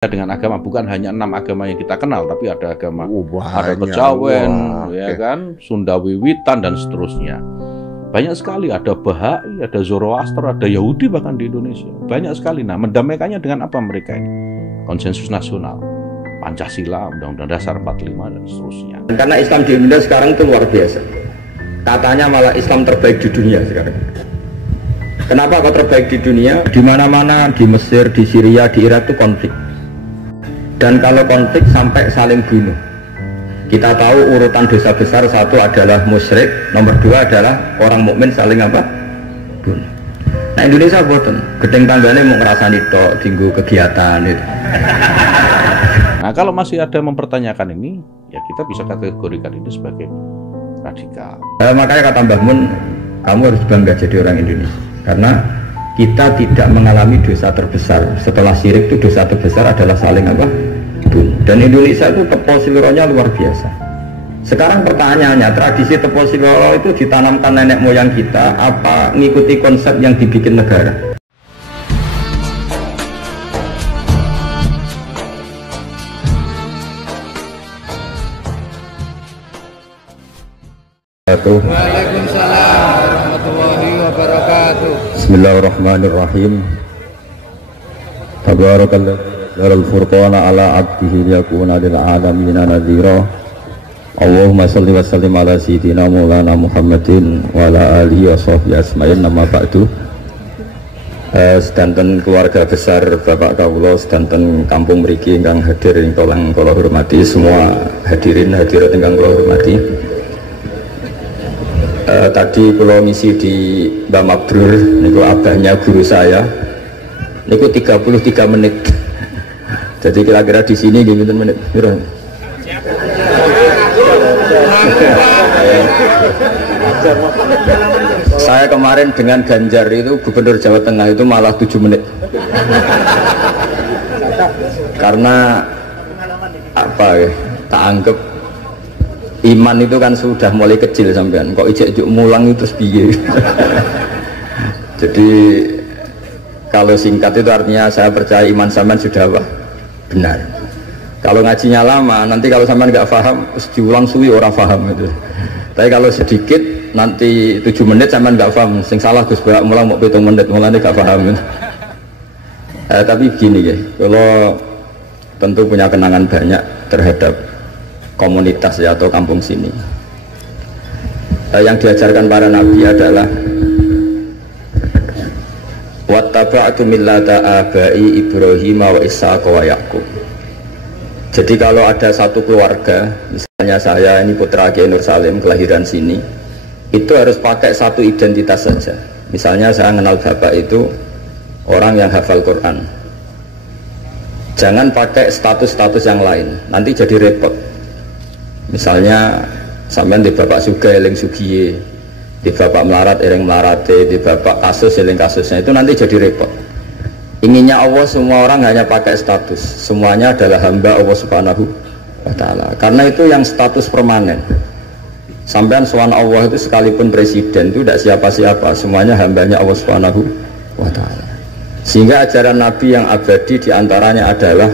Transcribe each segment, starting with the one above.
dengan agama, bukan hanya 6 agama yang kita kenal, tapi ada agama, ada Kejawen, ya kan, Sunda Wiwitan dan seterusnya. Banyak sekali, ada Bahai, ada Zoroaster, ada Yahudi bahkan di Indonesia. Banyak sekali. Nah, mendamaikannya dengan apa mereka ini? Konsensus nasional, Pancasila, Undang-Undang Dasar 45 dan seterusnya. Karena Islam di Indonesia sekarang itu luar biasa. Katanya malah Islam terbaik di dunia sekarang. Kenapa kok terbaik di dunia? Di mana-mana, di Mesir, di Syria, di Irak itu konflik. Dan kalau konflik sampai saling bunuh. Kita tahu urutan dosa besar, satu adalah musyrik, nomor 2 adalah orang mukmin saling apa? Bunuh. Nah, Indonesia boten, gedeng tanggane mau ngrasani tok dinggo kegiatan itu. Nah, kalau masih ada mempertanyakan ini, ya kita bisa kategorikan ini sebagai radikal. Makanya kata Mbah Mun, kamu harus bangga jadi orang Indonesia. Karena kita tidak mengalami dosa terbesar. Setelah syirik itu dosa terbesar adalah saling apa? Bunuh. Dan Indonesia itu tepol siloronya luar biasa. Sekarang pertanyaannya, tradisi tepol siloro itu ditanamkan nenek moyang kita apa ngikuti konsep yang dibikin negara? Waalaikumsalam warahmatullahi wabarakatuh. Bismillahirrahmanirrahim. Tabarakallah Darul Furqana ala abdihi liyakuna lil alamina nadhira. Allahumma salli wa sallim ala sayyidina Maulana Muhammadin wa ala alihi wa sahbihi asma'in. Nama ba'du. Sedanten keluarga besar Bapak kawula, sedanten kampung mriki ingkang hadir ingkang kula hormati, semua hadirin hadirat ingkang kula hormati. Tadi kula ngisi di Mbah Mabrur niku abahnya guru saya. Niku 33 menit. Jadi kira-kira di sini gimana menit? Saya kemarin dengan Ganjar itu Gubernur Jawa Tengah itu malah 7 menit. Karena apa ya? Tak anggap iman itu kan sudah mulai kecil sampean. Kok ijek-ijek mulang itu piye? Jadi kalau singkat itu artinya saya percaya iman sampean sudah apa? Benar. Kalau ngajinya lama, nanti kalau sampean nggak paham, terus diulang suwi orang paham itu. Tapi kalau sedikit, nanti 7 menit sampean nggak paham. Sing salah Gus Barak mulang mau 7 menit, mulanya nggak paham. Tapi begini ya, kalau tentu punya kenangan banyak terhadap komunitas ya atau kampung sini. Yang diajarkan para nabi adalah wattaba'tu millata abai Ibrahim wa Ishaq wa Yaqub. Jadi kalau ada satu keluarga, misalnya saya ini putra Kiai Nur Salim kelahiran sini, itu harus pakai satu identitas saja. Misalnya saya kenal bapak itu orang yang hafal Quran. Jangan pakai status-status yang lain, nanti jadi repot. Misalnya sampean di bapak Sugih eling Sugiye, di bapak melarat eling melarate, di bapak kasus eling kasusnya, itu nanti jadi repot. Inginnya Allah semua orang hanya pakai status, semuanya adalah hamba Allah Subhanahu wa ta'ala. Karena itu yang status permanen. Sampean sowan Allah itu sekalipun presiden itu tidak siapa-siapa, semuanya hambanya Allah Subhanahu wa ta'ala. Sehingga ajaran Nabi yang abadi diantaranya adalah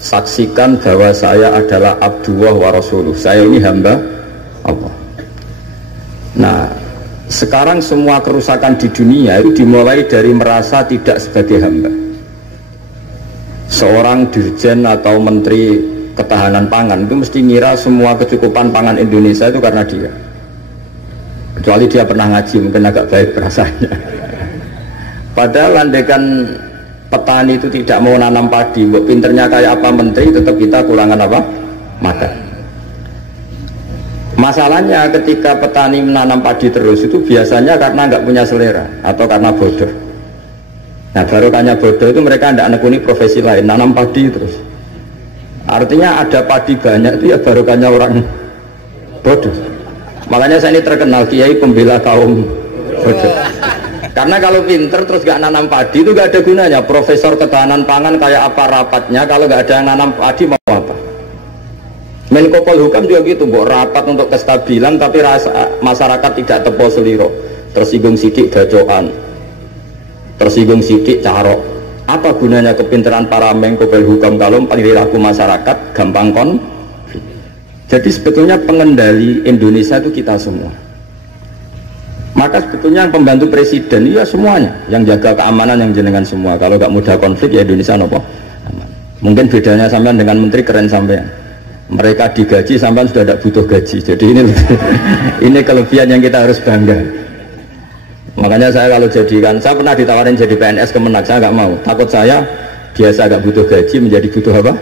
saksikan bahwa saya adalah Abdullah wa Rasuluh, saya ini hamba Allah. Nah, sekarang semua kerusakan di dunia itu dimulai dari merasa tidak sebagai hamba. Seorang dirjen atau menteri ketahanan pangan itu mesti ngira semua kecukupan pangan Indonesia itu karena dia. Kecuali dia pernah ngaji, mungkin agak baik perasaannya. Padahal andaikan petani itu tidak mau nanam padi, buat pinternya kayak apa menteri, tetap kita kurangan apa? Makan. Masalahnya ketika petani menanam padi terus itu biasanya karena nggak punya selera atau karena bodoh. Nah, barokahnya bodoh itu mereka tidak nekuni profesi lain, nanam padi terus. Artinya ada padi banyak itu ya barokahnya orang bodoh. Makanya saya ini terkenal kiai pembela kaum bodoh. Karena kalau pinter terus nggak nanam padi itu nggak ada gunanya. Profesor ketahanan pangan kayak apa rapatnya, kalau nggak ada yang nanam padi mau apa? Menko Polhukam juga gitu, buat rapat untuk kestabilan tapi masyarakat tidak tepo seliro, tersinggung sidik gacoan, tersinggung sidik carok, Apa gunanya kepintaran para Menko Polhukam kalau perilaku masyarakat gampang konflik? Jadi sebetulnya pengendali Indonesia itu kita semua. Maka sebetulnya yang pembantu presiden ya semuanya, yang jaga keamanan yang jenengan semua. Kalau nggak mudah konflik ya Indonesia nopo aman. Mungkin bedanya sampean dengan menteri keren sampean. Mereka digaji sampean sudah tidak butuh gaji. Jadi ini kelebihan yang kita harus bangga. Makanya saya kalau jadikan, saya pernah ditawarin jadi PNS Kemenak, saya nggak mau. Takut saya biasa nggak butuh gaji menjadi butuh apa?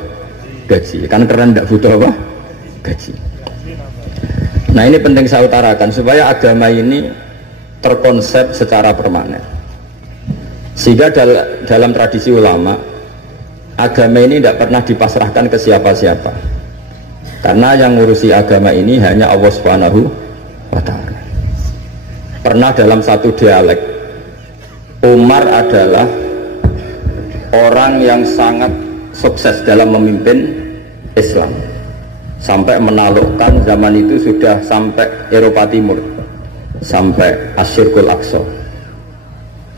Gaji. Kan keren nggak butuh apa? Gaji. Nah ini penting saya utarakan supaya agama ini terkonsep secara permanen. Sehingga dalam tradisi ulama, agama ini tidak pernah dipasrahkan ke siapa-siapa. Karena yang ngurusi agama ini hanya Allah Subhanahu wa Ta'ala. Pernah dalam satu dialek, Umar adalah orang yang sangat sukses dalam memimpin Islam, sampai menaklukkan zaman itu sudah sampai Eropa Timur, sampai Asyirkul Aqsa.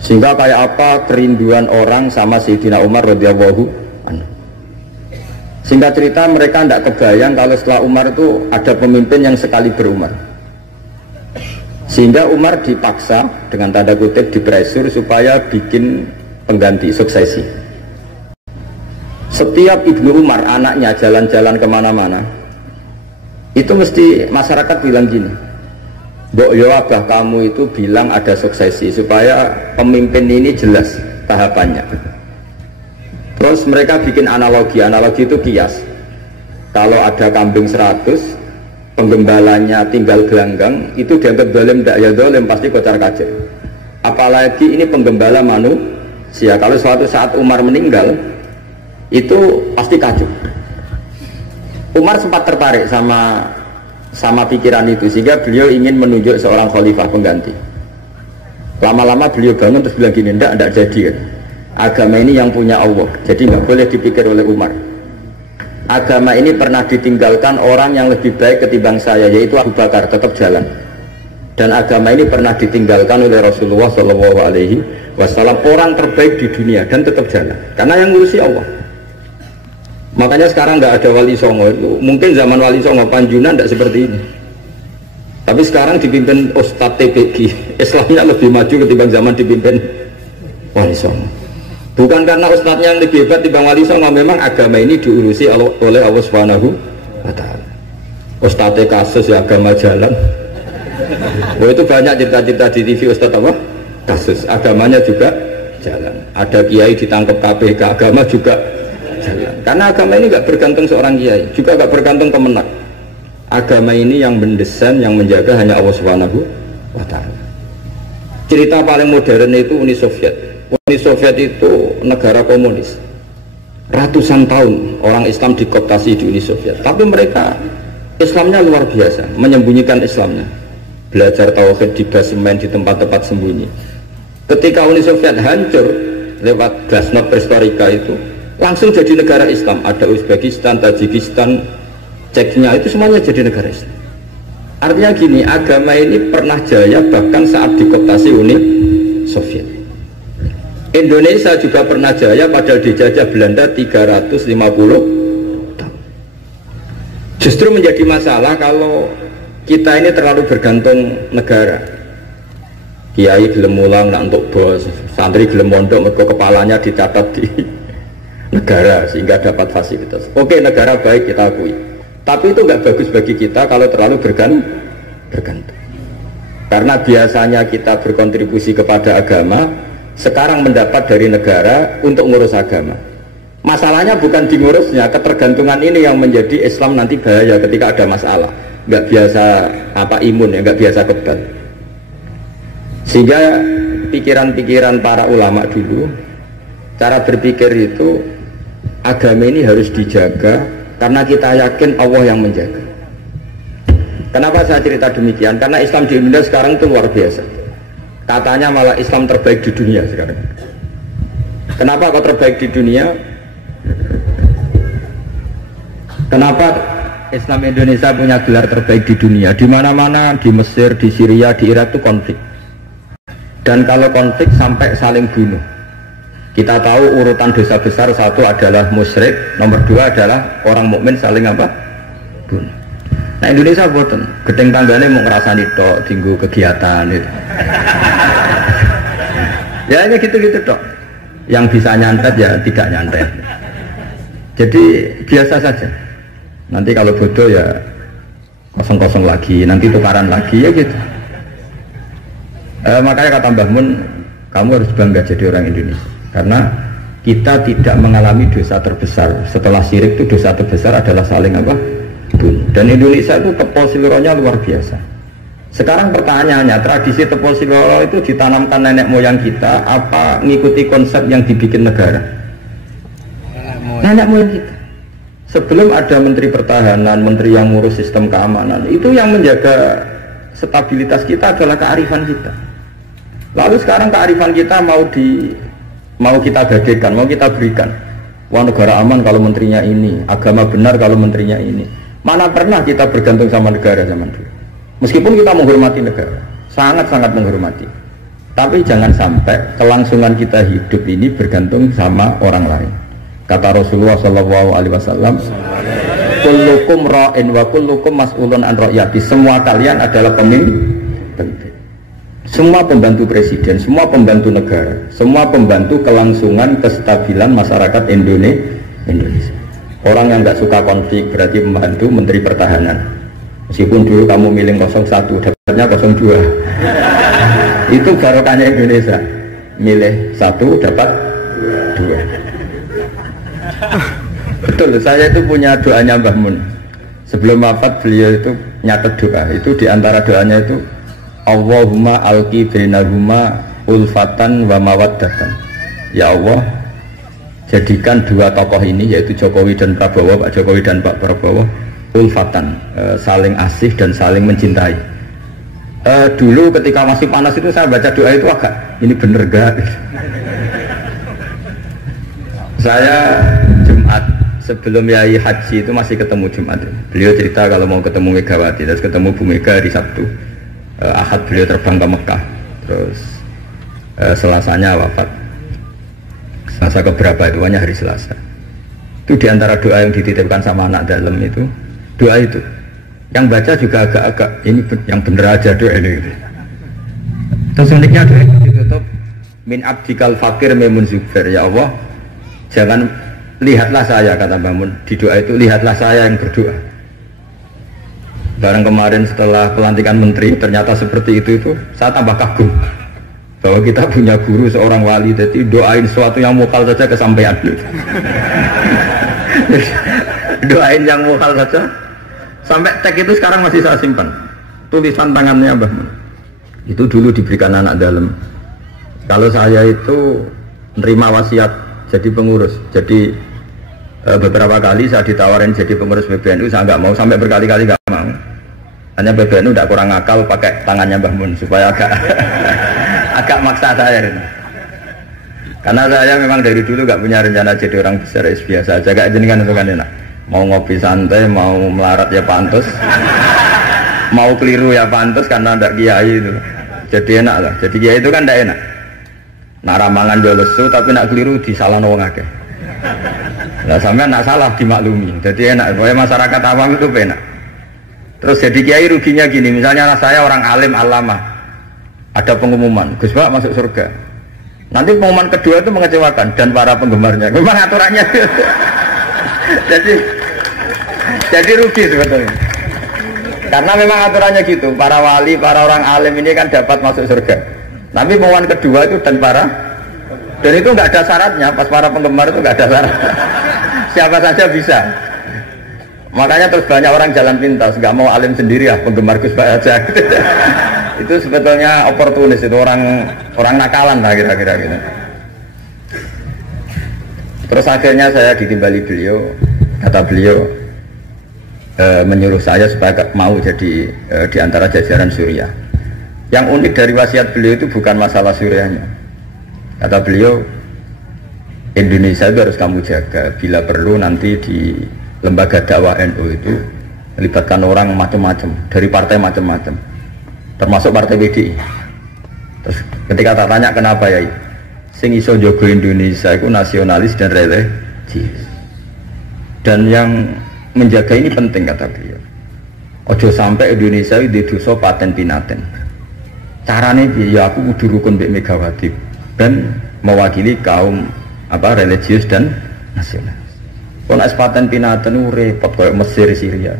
Sehingga kayak apa kerinduan orang sama Sayyidina Umar radhiyallahu anhu. Sehingga cerita mereka tidak kebayang kalau setelah Umar itu ada pemimpin yang sekali berumar. Sehingga Umar dipaksa dengan tanda kutip dipresur supaya bikin pengganti suksesi. Setiap Ibnu Umar anaknya jalan-jalan kemana-mana, itu mesti masyarakat bilang gini, Mbok yo abah kamu itu bilang ada suksesi supaya pemimpin ini jelas tahapannya. Terus mereka bikin analogi itu kias. Kalau ada kambing 100, penggembalanya tinggal gelanggang, itu dianggap dolim, tidak ya dolim, pasti kocar kacir. Apalagi ini penggembala manusia, kalau suatu saat Umar meninggal, itu pasti kacau. Umar sempat tertarik sama pikiran itu, sehingga beliau ingin menunjuk seorang khalifah pengganti. Lama-lama beliau bangun terus bilang gini, tidak jadi kan. Agama ini yang punya Allah, jadi nggak boleh dipikir oleh Umar. Agama ini pernah ditinggalkan orang yang lebih baik ketimbang saya, yaitu Abu Bakar, tetap jalan. Dan agama ini pernah ditinggalkan oleh Rasulullah SAW, orang terbaik di dunia, dan tetap jalan. Karena yang ngurusi Allah. Makanya sekarang nggak ada Wali Songo itu. Mungkin zaman Wali Songo Panjunan tidak seperti ini. Tapi sekarang dipimpin Ustadz TPG, Islamnya lebih maju ketimbang zaman dipimpin Wali Songo. Bukan karena ustadznya yang lebih hebat dibanding Wali Songo, memang agama ini diurusi oleh Allah Subhanahu wa Ta'ala. Ustadznya kasus ya agama jalan. Itu banyak cerita-cerita di TV ustadz apa? Kasus, agamanya juga jalan. Ada kiai ditangkap KPK, agama juga jalan. Karena agama ini nggak bergantung seorang kiai, juga nggak bergantung kemenak. Agama ini yang mendesain, yang menjaga hanya Allah Subhanahu wa Ta'ala. Cerita paling modern itu Uni Soviet. Uni Soviet itu negara komunis. Ratusan tahun orang Islam dikooptasi di Uni Soviet. Tapi mereka Islamnya luar biasa, menyembunyikan Islamnya. Belajar tauhid di basemen, di tempat-tempat sembunyi. Ketika Uni Soviet hancur lewat glasnost perestroika itu, langsung jadi negara Islam. Ada Uzbekistan, Tajikistan, Ceknya, itu semuanya jadi negara Islam. Artinya gini, agama ini pernah jaya bahkan saat dikooptasi Uni Soviet. Indonesia juga pernah jaya padahal dijajah Belanda 350 tahun. Justru menjadi masalah kalau kita ini terlalu bergantung negara. Kiai gelem mulang nak untuk bos, santri gelem mondok mergo kepalanya dicatat di negara sehingga dapat fasilitas. Oke, negara baik kita akui. Tapi itu nggak bagus bagi kita kalau terlalu bergantung. Karena biasanya kita berkontribusi kepada agama, sekarang mendapat dari negara untuk ngurus agama. Masalahnya bukan di ngurusnya, ketergantungan ini yang menjadi Islam nanti bahaya ketika ada masalah. Nggak biasa imun ya, nggak biasa kebal. Sehingga pikiran-pikiran para ulama dulu, cara berpikir itu, agama ini harus dijaga karena kita yakin Allah yang menjaga. Kenapa saya cerita demikian? Karena Islam di Indonesia sekarang itu luar biasa. Katanya malah Islam terbaik di dunia sekarang. Kenapa kok terbaik di dunia? Kenapa Islam Indonesia punya gelar terbaik di dunia? Di mana-mana, di Mesir, di Syria, di Irak itu konflik. Dan kalau konflik sampai saling bunuh. Kita tahu urutan dosa besar, satu adalah musyrik, nomor dua adalah orang mukmin saling apa? Bunuh. Nah Indonesia boten, gedeng tanggane mau ngerasani tok, tinggu kegiatan itu. Ya hanya gitu-gitu tok. Yang bisa nyantet ya tidak nyantet. Jadi biasa saja. Nanti kalau bodoh ya kosong-kosong lagi, nanti tukaran lagi ya gitu. Makanya kata Mbah Mun, kamu harus bangga jadi orang Indonesia. Karena kita tidak mengalami dosa terbesar. Setelah syirik itu dosa terbesar adalah saling apa? Bunuh. Dan Indonesia itu tepol siloronya luar biasa. Sekarang pertanyaannya, tradisi tepol siloro itu ditanamkan nenek moyang kita apa ngikuti konsep yang dibikin negara? Nenek moyang kita. Sebelum ada menteri pertahanan, menteri yang ngurus sistem keamanan, itu yang menjaga stabilitas kita adalah kearifan kita. Lalu sekarang kearifan kita mau kita bagaikan, mau kita berikan. Wah negara aman kalau menterinya ini, agama benar kalau menterinya ini. Mana pernah kita bergantung sama negara zaman dulu. Meskipun kita menghormati negara, sangat-sangat menghormati. Tapi jangan sampai kelangsungan kita hidup ini bergantung sama orang lain. Kata Rasulullah SAW, kullukum ra'in wa kullukum mas'ulun an ra'yati. Semua kalian adalah pemimpin. Semua pembantu presiden, semua pembantu negara, semua pembantu kelangsungan kestabilan masyarakat Indonesia. Orang yang nggak suka konflik berarti membantu menteri pertahanan. Meskipun dulu kamu milih 01, dapatnya 02. Itu barokahnya Indonesia. Milih 1 dapat 2. Betul, saya itu punya doanya Mbah Mun. Sebelum wafat beliau itu nyatet doa. Itu diantara doanya itu Allahumma alqi bainahuma ulfatan wa mawaddatan. Ya Allah, jadikan dua tokoh ini yaitu Jokowi dan Prabowo, Pak Jokowi dan Pak Prabowo ulfatan, saling asih dan saling mencintai. Dulu ketika masih panas itu saya baca doa itu agak ini bener gak? Saya Jumat sebelum Yai Haji itu masih ketemu Jumat. Beliau cerita kalau mau ketemu Megawati, terus ketemu Bu Mega hari Sabtu. Ahad beliau terbang ke Mekah, terus Selasanya wafat. Selasa keberapa itu hanya hari Selasa. Itu diantara doa yang dititipkan sama anak dalam itu, doa itu. Yang baca juga agak-agak ini yang bener aja doa ini. Gitu. Terus uniknya doa itu ditutup min abdikal fakir memun zubair. Ya Allah, jangan lihatlah saya, kata Mbah di doa itu, lihatlah saya yang berdoa. Barang kemarin setelah pelantikan menteri ternyata seperti itu saya tambah kagum bahwa kita punya guru seorang wali, jadi doain sesuatu yang mukal saja kesampaian. Doain yang mukal saja sampai tek itu sekarang masih saya simpan tulisan tangannya Mbah Mun. Itu dulu diberikan anak dalam. Kalau saya itu menerima wasiat jadi pengurus, jadi beberapa kali saya ditawarin jadi pengurus PBNU, saya nggak mau, sampai berkali-kali nggak mau. Hanya PBNU tidak kurang akal pakai tangannya Mbah Mun supaya agak maksa saya. Karena saya memang dari dulu nggak punya rencana jadi orang besar, biasa aja, gak jenengan itu kan enak. Mau ngopi santai, mau melarat ya pantas, mau keliru ya pantas karena ada kiai itu. Jadi enak lah. Jadi kiai itu kan tidak enak. Nak ramangan yo lesu tapi nak keliru disalahno wong akeh. Lah sampean nak salah dimaklumi. Jadi enak, pokoknya masyarakat awam itu enak. Terus jadi kiai ruginya gini, misalnya saya orang alim alama, ada pengumuman Gus Bak masuk surga. Nanti pengumuman kedua itu mengecewakan dan para penggemarnya. Memang aturannya. jadi rugi sebetulnya. Karena memang aturannya gitu. Para wali, para orang alim ini kan dapat masuk surga. Tapi pengumuman kedua itu dan itu nggak ada syaratnya. Pas para penggemar itu nggak ada syarat. Siapa saja bisa. Makanya terus banyak orang jalan pintas, nggak mau alim sendiri ya, penggemar Gus Bak aja. Itu sebetulnya oportunis, itu orang nakalan lah kira-kira gitu. Terus akhirnya saya ditimbali beliau, kata beliau menyuruh saya supaya mau jadi di antara jajaran Suriah. Yang unik dari wasiat beliau itu bukan masalah Suriahnya. Kata beliau, Indonesia itu harus kamu jaga. Bila perlu nanti di lembaga dakwah NU itu melibatkan orang macam-macam, dari partai macam-macam, termasuk partai PDI. Terus ketika tak tanya kenapa ya, sing iso jaga Indonesia itu nasionalis dan religius. Dan yang menjaga ini penting kata beliau. Ojo sampai Indonesia itu dosa paten pinaten. Carane piye ya aku kudu rukun mbek Megawati dan mewakili kaum religius dan nasional. Kalau paten pinaten itu repot kayak Mesir, Syria.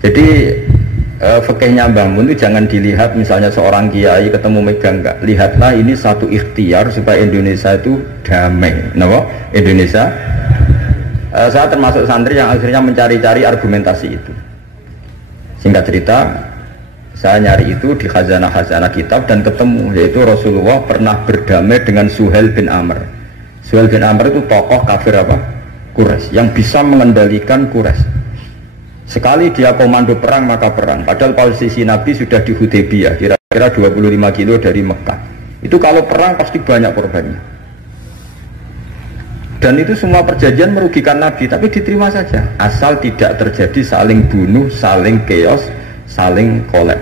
Jadi fikihnya Mbah Mun itu jangan dilihat misalnya seorang kiai ketemu megang, enggak. Lihatlah ini satu ikhtiar supaya Indonesia itu damai. Kenapa? Indonesia. Saya termasuk santri yang akhirnya mencari-cari argumentasi itu. Singkat cerita, saya nyari itu di khazanah-khazanah kitab dan ketemu, yaitu Rasulullah pernah berdamai dengan Suhail bin Amr. Suhail bin Amr itu tokoh kafir Quraisy yang bisa mengendalikan Quraisy. Sekali dia komando perang maka perang. Padahal posisi Nabi sudah di Hudaybiyah, kira-kira 25 kilo dari Mekah. Itu kalau perang pasti banyak korbannya. Dan itu semua perjanjian merugikan Nabi, tapi diterima saja. Asal tidak terjadi saling bunuh, saling chaos, saling kolek.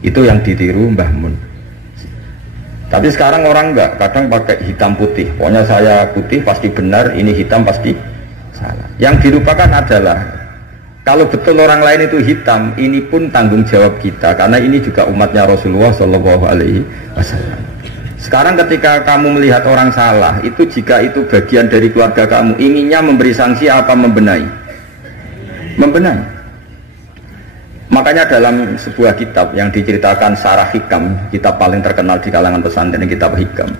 Itu yang ditiru Mbah Mun. Tapi sekarang orang enggak, kadang pakai hitam putih. Pokoknya saya putih pasti benar, ini hitam pasti salah. Yang dilupakan adalah kalau betul orang lain itu hitam, ini pun tanggung jawab kita, karena ini juga umatnya Rasulullah SAW. Sekarang ketika kamu melihat orang salah, itu jika itu bagian dari keluarga kamu, inginnya memberi sanksi apa membenahi? Membenahi. Makanya dalam sebuah kitab yang diceritakan Sarah Hikam, kitab paling terkenal di kalangan pesantren, kitab Hikam.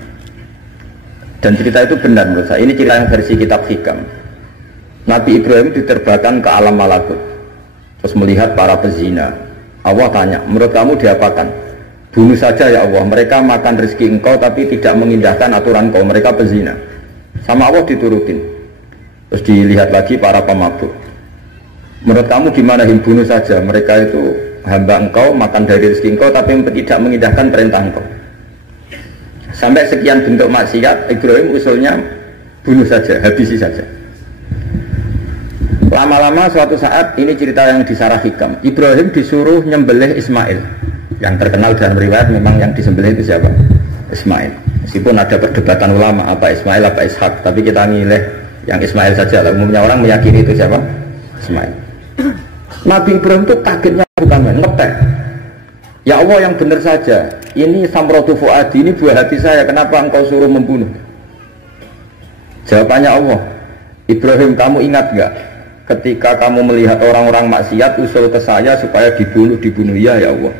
Dan cerita itu benar menurut saya. Ini cerita yang versi kitab Hikam. Nabi Ibrahim diterbangkan ke alam malakut, terus melihat para pezina. Allah tanya, menurut kamu diapakan? Bunuh saja ya Allah, mereka makan rezeki engkau tapi tidak mengindahkan aturan kau, mereka pezina. Sama Allah diturutin. Terus dilihat lagi para pemabuk. Menurut kamu gimana, bunuh saja, mereka itu hamba engkau, makan dari rezeki engkau tapi tidak mengindahkan perintah engkau. Sampai sekian bentuk maksiat, Ibrahim usulnya bunuh saja, habisi saja. Lama-lama suatu saat, ini cerita yang di Sarah Hikam, Ibrahim disuruh nyembelih Ismail. Yang terkenal dalam riwayat memang yang disembelih itu siapa? Ismail. Meskipun ada perdebatan ulama apa Ismail apa Ishak, tapi kita milih yang Ismail saja lah. Umumnya orang meyakini itu siapa? Ismail. Nabi Ibrahim itu kagetnya bukan main, ngetek. Ya Allah yang benar saja, ini samratu fuadi, ini buah hati saya, kenapa engkau suruh membunuh? Jawabannya Allah, Ibrahim kamu ingat gak ketika kamu melihat orang-orang maksiat usul ke saya supaya dibunuh ya ya Allah.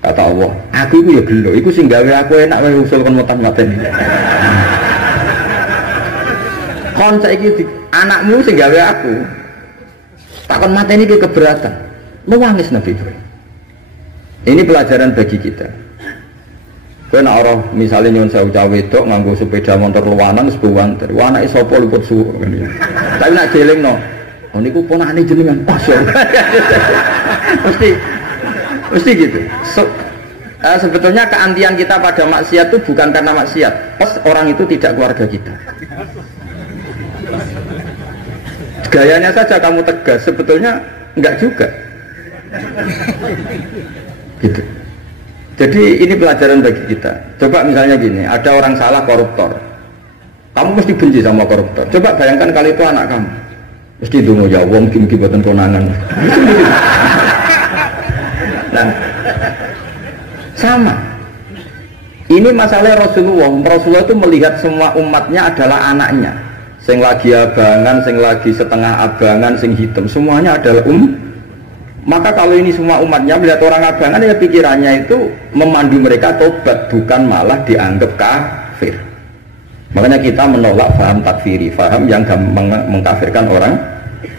Kata Allah, aku itu ya gelo, itu sing gawe aku enak wae usul kon matan-mateni. Kon saiki anakmu sing gawe aku. Tak kon mateni iki keberatan. Nangis Nabi Ibrahim. Ini pelajaran bagi kita. Kowe nek ora misale nyuwun sewu cah wedok nganggo sepeda motor luwanan wis buwanter. Anake sapa luput suruh. Tapi nek jelingno, oh niku ponakane jenengan. Mesti gitu. Sebetulnya keantian kita pada maksiat itu bukan karena maksiat, pas orang itu tidak keluarga kita. Gayanya saja kamu tegas, sebetulnya enggak juga. Gitu. Jadi ini pelajaran bagi kita. Coba misalnya gini, ada orang salah koruptor, kamu mesti benci sama koruptor. Coba bayangkan kali itu anak kamu, mesti dungo ya wong mungkin buatan konangan. Nah, sama. Ini masalah Rasulullah. Rasulullah itu melihat semua umatnya adalah anaknya. Sing lagi abangan, sing lagi setengah abangan, sing hitam, semuanya adalah Maka kalau ini semua umatnya melihat orang abangan, ya pikirannya itu memandu mereka tobat, bukan malah dianggap kafir. Makanya kita menolak faham takfiri, faham yang mengkafirkan orang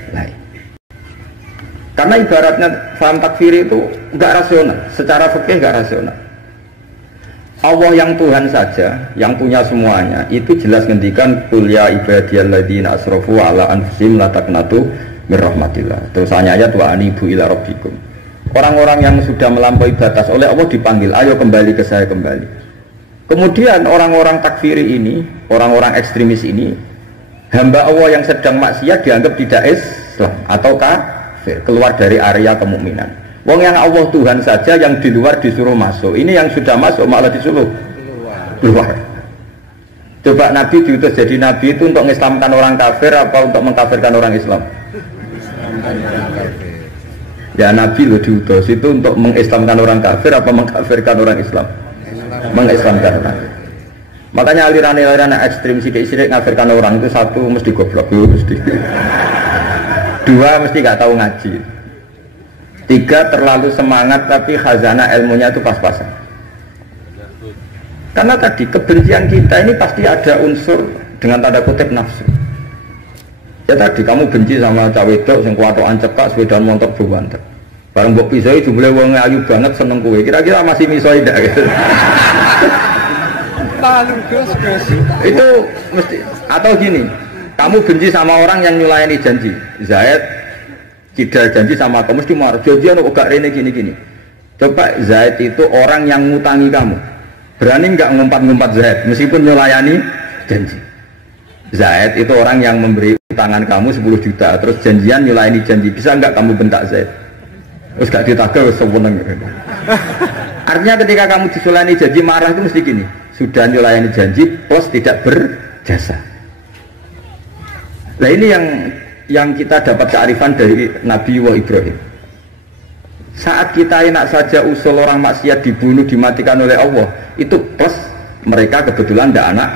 lain. Karena ibaratnya faham takfiri itu enggak rasional, secara fikih enggak rasional. Allah yang Tuhan saja, yang punya semuanya, itu jelas ngendikan qul ya ibadiyalladzina asrafu ala anfusihim la taqnatu mir rahmatillah. Terus ayat wa anibu ila rabbikum. Orang-orang yang sudah melampaui batas oleh Allah dipanggil, ayo kembali ke saya kembali. Kemudian orang-orang takfiri ini, orang-orang ekstremis ini, hamba Allah yang sedang maksiat dianggap tidak Islam atau kafir, keluar dari area kemukminan. Wong yang Allah Tuhan saja yang di luar disuruh masuk. Ini yang sudah masuk malah disuruh keluar. Coba Nabi diutus jadi Nabi itu untuk mengislamkan orang kafir apa untuk mengkafirkan orang Islam? Ya Nabi lo diutus itu untuk mengislamkan orang kafir apa mengkafirkan orang Islam? Mengislamkan orang. Makanya aliran-aliran ekstrim sidik-sidik ngafirkan orang itu satu mesti goblok, mesti. Dua mesti gak tahu ngaji. Tiga terlalu semangat tapi khazanah ilmunya itu pas-pasan. Karena tadi kebencian kita ini pasti ada unsur dengan tanda kutip nafsu. Ya tadi kamu benci sama cawe wedok sing kuwatokan cekak sepedaan motor buwanter. Bareng mbok pisoi jebule wong ayu banget seneng kowe. Kira-kira masih misoi ndak gitu. Itu mesti atau gini, kamu benci sama orang yang nyulayani janji. Zaid tidak janji sama kamu mesti marah. Janjian kok gak rene gini-gini. Coba Zaid itu orang yang ngutangi kamu. Berani nggak ngumpat-ngumpat Zaid meskipun nyulayani janji. Zaid itu orang yang memberi utangan kamu 10 juta terus janjian nyulayani janji, bisa nggak kamu bentak Zaid? Terus gak ditagih sewenang. Artinya ketika kamu disulayani janji marah itu mesti gini, sudah nyulayani janji plus tidak berjasa. Nah ini yang kita dapat kearifan dari Nabi Ibrahim. Saat kita enak saja usul orang maksiat dibunuh, dimatikan oleh Allah, itu plus mereka kebetulan tidak anak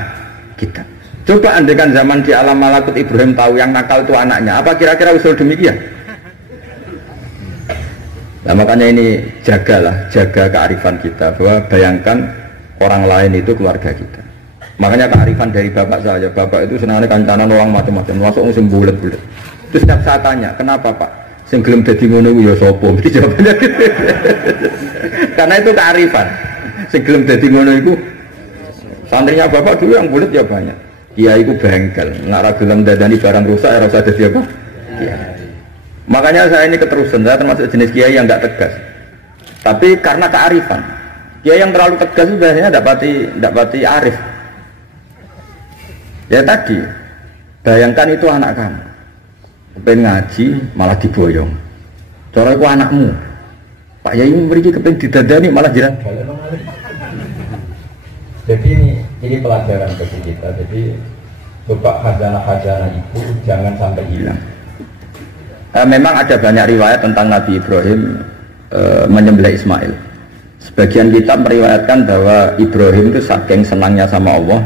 kita. Coba andaikan zaman di alam malakut Ibrahim tahu yang nakal itu anaknya, apa kira-kira usul demikian? Nah makanya ini jaga kearifan kita, bahwa bayangkan orang lain itu keluarga kita. Makanya kearifan dari bapak saya, bapak itu senangnya kancanan orang macam-macam, masuk musim bulat-bulat. Terus setiap saya tanya, kenapa Pak? Sing gelem dadi ngono iku ya sapa? Mesti jawabannya gitu. Karena itu kearifan. Sing gelem dadi ngono iku santrinya bapak dulu yang bulat ya banyak. Kiai iku bengkel, nek ora gelem dadani barang rusak ora usah dadi apa? Kiai. Makanya saya ini keterusan, saya termasuk jenis kiai yang enggak tegas. Tapi karena kearifan. Kiai yang terlalu tegas itu biasanya enggak pati arif. Ya tadi, bayangkan itu anak kamu. Kepen ngaji malah diboyong. Cara iku anakmu. Pak Yai mriki kepen didadani malah jiran. Jadi ini pelajaran bagi kita. Jadi coba khazanah-khazanah itu jangan sampai hilang. Memang ada banyak riwayat tentang Nabi Ibrahim menyembelih Ismail. Sebagian kitab meriwayatkan bahwa Ibrahim itu saking senangnya sama Allah,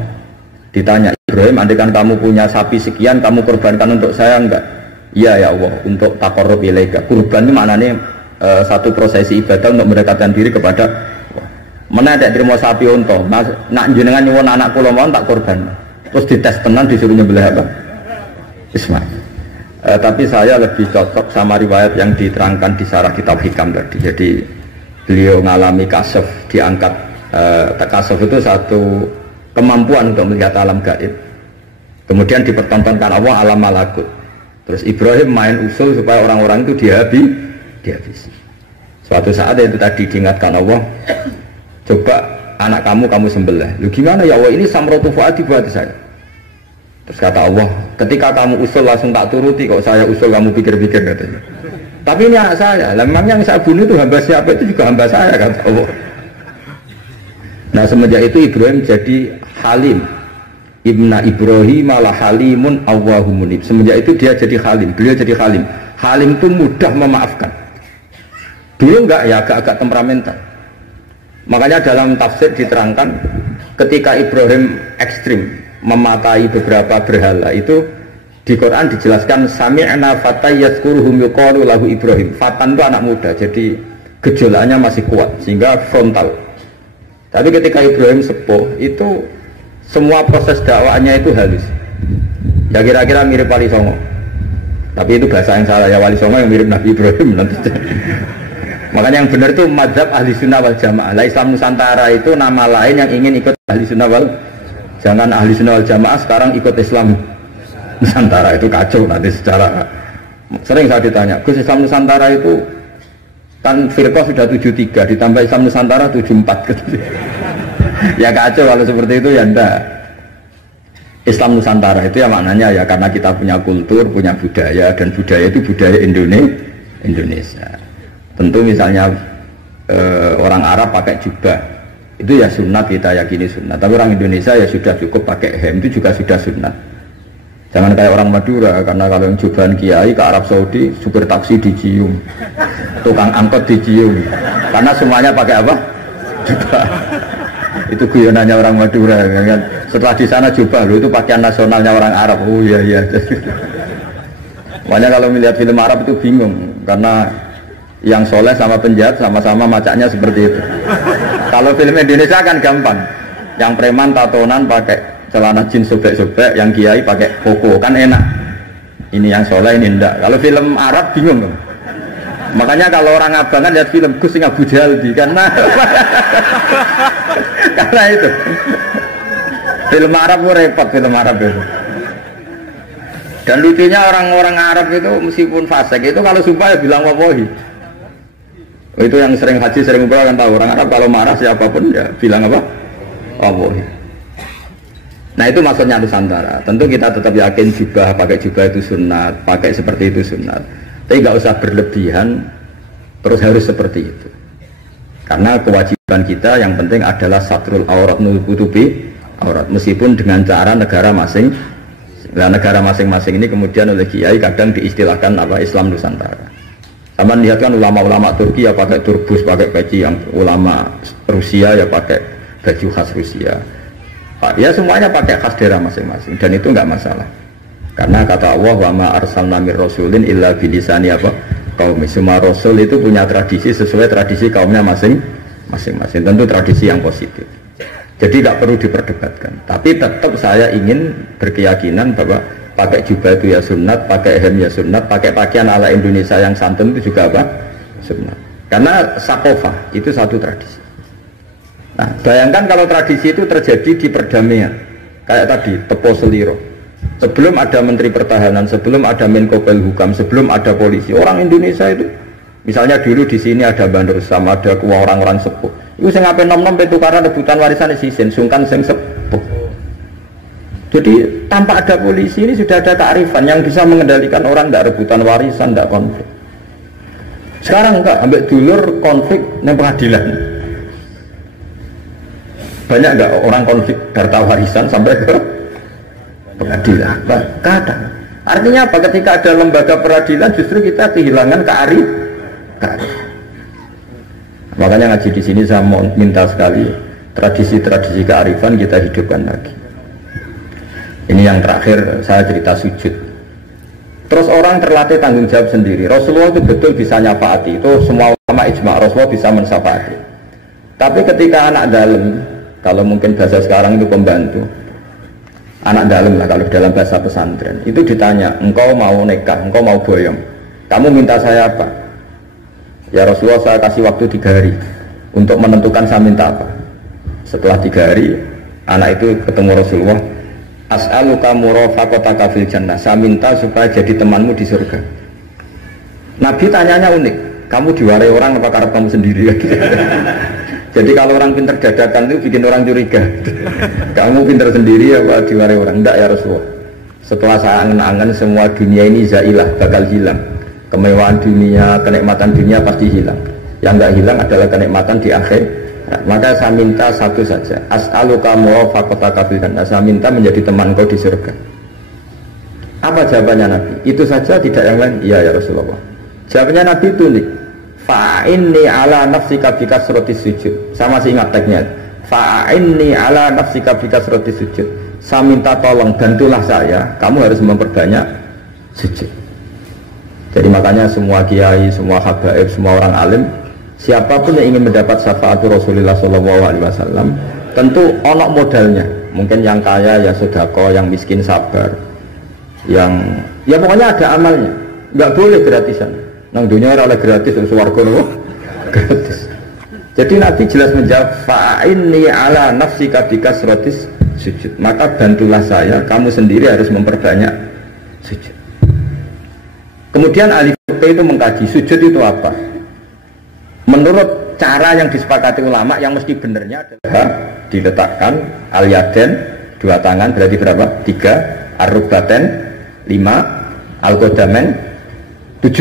ditanya Ibrahim, andaikan kamu punya sapi sekian, kamu korbankan untuk saya enggak? Iya ya Allah, untuk taqarrub ilaika. Kurban itu maknanya satu prosesi ibadah untuk mendekatkan diri kepada Allah. Mana ada terima sapi unta, nak jenengan nyuwun anak kula mau tak korban. Terus dites tenan disuruh nyembelih apa? Ismail. Tapi saya lebih cocok sama riwayat yang diterangkan di Syarah Kitab Hikam tadi. Jadi beliau ngalami kasaf, diangkat. Kasaf itu satu kemampuan untuk melihat alam gaib. Kemudian dipertontonkan Allah alam malakut. Terus Ibrahim main usul supaya orang-orang itu dihabisi. Suatu saat itu tadi diingatkan Allah, coba anak kamu sembelih. Lu gimana ya Allah, ini samratu fuadi buat saya. Terus kata Allah, ketika kamu usul langsung tak turuti, kok saya usul kamu pikir-pikir katanya. Tapi ini anak saya, memang yang saya bunuh itu hamba siapa, itu juga hamba saya kata Allah. Nah semenjak itu Ibrahim jadi halim. Ibna Ibrahim malah halimun awwahumunib. Semenjak itu dia jadi halim, beliau jadi halim. Halim itu mudah memaafkan. Dulu enggak ya, agak-agak temperamental. Makanya dalam tafsir diterangkan ketika Ibrahim ekstrim memakai beberapa berhala itu di Quran dijelaskan sami'na fatay yazkuruhum yuqalu lahu Ibrahim. Fatan itu anak muda, jadi gejolaknya masih kuat sehingga frontal. Tapi ketika Ibrahim sepuh itu semua proses dakwahnya itu halus. Ya kira-kira mirip Wali Songo. Tapi itu bahasa yang salah ya, Wali Songo yang mirip Nabi Ibrahim nanti. Makanya yang benar itu mazhab ahli sunnah wal jamaah. Lah Islam Nusantara itu nama lain yang ingin ikut ahli sunnah wal. Jangan ahli sunnah wal jamaah sekarang ikut Islam Nusantara, itu kacau nanti secara. Sering saya ditanya, Gus Islam Nusantara itu kan firqah sudah 73 ditambah Islam Nusantara 74 gitu. Ya kacau kalau seperti itu ya enggak. Islam Nusantara itu ya maknanya ya karena kita punya kultur, punya budaya, dan budaya itu budaya Indonesia. Tentu misalnya orang Arab pakai jubah, Itu ya sunat, kita yakini sunat. Tapi orang Indonesia ya sudah cukup pakai hem, itu juga sudah sunat. Jangan kayak orang Madura, karena kalau yang jubahan kiai ke Arab Saudi, supir taksi dicium, tukang angkot dicium, karena semuanya pakai apa? Jubah. Itu guyonannya orang Madura kan. Setelah di sana jubah, itu pakaian nasionalnya orang Arab. Oh iya iya. Makanya kalau melihat film Arab itu bingung, karena yang soleh sama penjahat sama-sama macaknya seperti itu. Kalau film Indonesia kan gampang, yang preman tatonan pakai celana jeans sobek-sobek, yang kiai pakai koko, kan enak. Ini yang soleh, ini enggak. Kalau film Arab bingung kan? Makanya kalau orang abangan lihat film Gus sing Abu Jaldi, karena karena itu film Arab repot, film Arab itu. Dan lucunya orang-orang Arab itu meskipun fasik itu kalau sumpah ya bilang wallahi. Itu yang sering haji, sering umrah kan tahu, orang Arab kalau marah siapapun ya bilang apa? Wallahi. Nah itu maksudnya Nusantara. Tentu kita tetap yakin jubah, pakai jubah itu sunat, pakai seperti itu sunat. Tapi nggak usah berlebihan, terus harus seperti itu. Karena kewajiban kita yang penting adalah satrul aurat, nutupi aurat, meskipun dengan cara negara masing. Nah, negara masing-masing ini kemudian oleh kiai kadang diistilahkan apa Islam Nusantara. Sama lihat kan ulama-ulama Turki ya pakai turbus, pakai peci, yang ulama Rusia ya pakai baju khas Rusia. Ya semuanya pakai khas daerah masing-masing dan itu nggak masalah. Karena kata Allah wa ma arsalna mir rasulin illa bilisani apa kaum. Semua rasul itu punya tradisi sesuai tradisi kaumnya masing-masing. Tentu tradisi yang positif. Jadi tidak perlu diperdebatkan. Tapi tetap saya ingin berkeyakinan bahwa pakai jubah itu ya sunat, pakai hem ya sunat, pakai pakaian ala Indonesia yang santun itu juga apa? Sunat. Karena sakofah itu satu tradisi. Nah, bayangkan kalau tradisi itu terjadi di perdamaian. Kayak tadi, Tepo Seliro. Sebelum ada Menteri Pertahanan, sebelum ada Menko Polhukam, sebelum ada polisi, orang Indonesia itu, misalnya dulu di sini ada Bandar sama ada orang-orang sepuh. Itu saya ngapain nom-nom tukaran rebutan warisan sisin, sungkan sing sepuh. Jadi tanpa ada polisi ini sudah ada kearifan yang bisa mengendalikan orang, tidak rebutan warisan, tidak konflik. Sekarang enggak, ambil dulur konflik di pengadilan. Banyak enggak orang konflik harta warisan sampai ke pengadilan? Kadang. Artinya apa? Ketika ada lembaga peradilan justru kita kehilangan kearifan. Makanya ngaji di sini saya mau minta sekali tradisi-tradisi kearifan kita hidupkan lagi. Ini yang terakhir saya cerita sujud. Terus orang terlatih tanggung jawab sendiri. Rasulullah itu betul bisa nyafaati. Itu semua ulama ijma, Rasulullah bisa mensafaati. Tapi ketika anak dalam, kalau mungkin bahasa sekarang itu pembantu, anak dalam lah kalau dalam bahasa pesantren, itu ditanya, engkau mau nikah, engkau mau boyong, kamu minta saya apa? Ya Rasulullah saya kasih waktu 3 hari untuk menentukan saya minta apa. Setelah 3 hari, anak itu ketemu Rasulullah, as'aluka murafaqataka fil jannah, saya minta supaya jadi temanmu di surga. Nabi tanyanya unik, kamu diwarai orang apa karena kamu sendiri? Jadi kalau orang pintar dadakan itu bikin orang curiga. Kamu pintar sendiri apa diwarai orang? Enggak ya Rasulullah. Setelah saya angen-angen semua dunia ini zailah, bakal hilang. Kemewahan dunia, kenikmatan dunia pasti hilang. Yang enggak hilang adalah kenikmatan di akhir. Nah, maka saya minta satu saja, as'aluka murafaqataka fil jannah, saya minta menjadi teman kau di surga. Apa jawabannya Nabi? Itu saja, tidak yang lain? Iya ya Rasulullah. Jawabannya Nabi itu nih, fa'inni ala nafsika bikasratis sujud. Saya masih ingat teksnya. Fa'inni ala nafsika bikasratis sujud. Saya minta tolong, bantulah saya, kamu harus memperbanyak sujud. Jadi makanya semua kiai, semua habaib, semua orang alim, siapapun yang ingin mendapat syafaat Rasulullah SAW, tentu onok modalnya. Mungkin yang kaya ya sedekah, yang miskin sabar, yang ya pokoknya ada amalnya. Nggak boleh gratisan. Nang dunia ora gratis, swarga lho gratis. Jadi Nabi jelas menjawab, fa'inni ala nafsika bikasratis sujud. Maka bantulah saya, kamu sendiri harus memperbanyak sujud. Kemudian ahli fikih itu mengkaji sujud itu apa? Menurut cara yang disepakati ulama yang mesti benernya adalah diletakkan al-yaden 2 tangan berarti berapa? 3, ar-rukbaten 5, al-qadamen 7.